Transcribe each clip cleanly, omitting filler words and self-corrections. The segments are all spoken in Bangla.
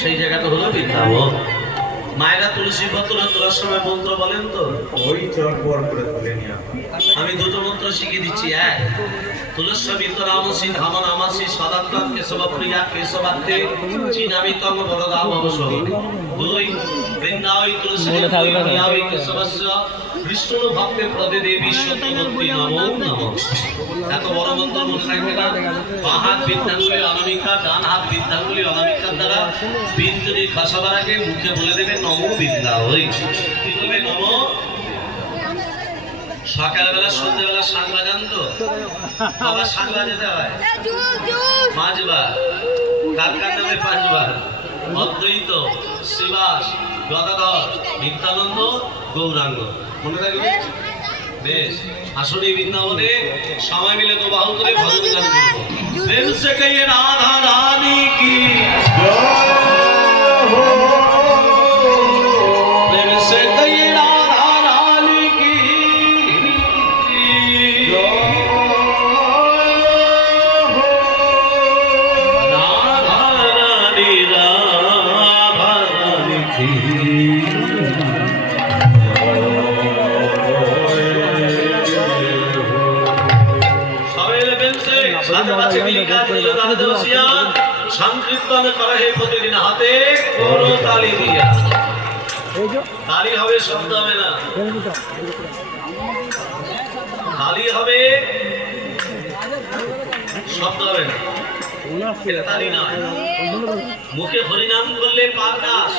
সেই জায়গাটা হলো বৃন্দাবন। মায়েরা তুলসী পত্র তোলার সময় মন্ত্র বলেন তো, ওই চটপট করে তুলে নিয়ে আমি দুটো মন্ত্র শিখিয়ে দিচ্ছি। এক, তুলস্য বিতরামসি ধামনামাসি সদাত্মা কেশব প্রিয়া কেশবাত্তে চিনামি তম বরদা ভবসহ। দুই, বৃন্দাবই তুলসী প্রিয়াবই কেশবস্য বিষ্ণু ভক্তে প্রদে দেবী সত্যবতী নমো নমঃ। এত বড় মন্ত্র মনে থাকবে না? বাঁ হাত বৃদ্ধাঙ্গুলি অনামিকা, ডান হাত বৃদ্ধাঙ্গুলি অনামিকার দ্বারা বিন্দুটি খসাবার আগে মুখে বলে দেবে নমো বৃন্দাবই। কি বলবে? নমো। সকালবেলা সন্ধ্যেবেলা শাঁখ বাজান তো? আবার শাঁখ বাজাতে হয় 5 বার। কার কার নামে 5 বার? অদ্বৈত, শ্রীবাস, গদাধর, নিত্যানন্দ, গৌরাঙ্গ। মনে থাকবে? বেশ, আসলে এই বৃন্দাবনে সময় মিলে তো বাহু করে ভজন গান করবো। প্রেম সে কহিয়ে রাধা রানী কি, প্রেম সে কহিয়ে রাধা রানী কি, রাধা রানী রাধা রানী কি। সংকীর্তন করা হে প্রতিদিন হাতে করো তালি দিয়া। তালি হবে, শব্দ হবে না। তালি হবে, শব্দ হবে না। এটা তালি নয়। মুখে হরিনাম করলে পাপ নাশ,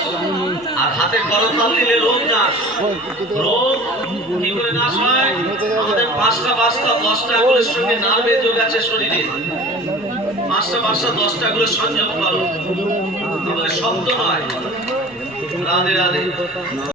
আর হাতে করতাল দিলে রোগ নাশ। রোগ কি করে নাশ হয়? আমাদের 5টা 10টা আঙুলের সঙ্গে নার্ভে যোগ আছে শরীরে। 5টা 10টা আঙুলে সংযোগ করো, শব্দ নয়। রাধে রাধে।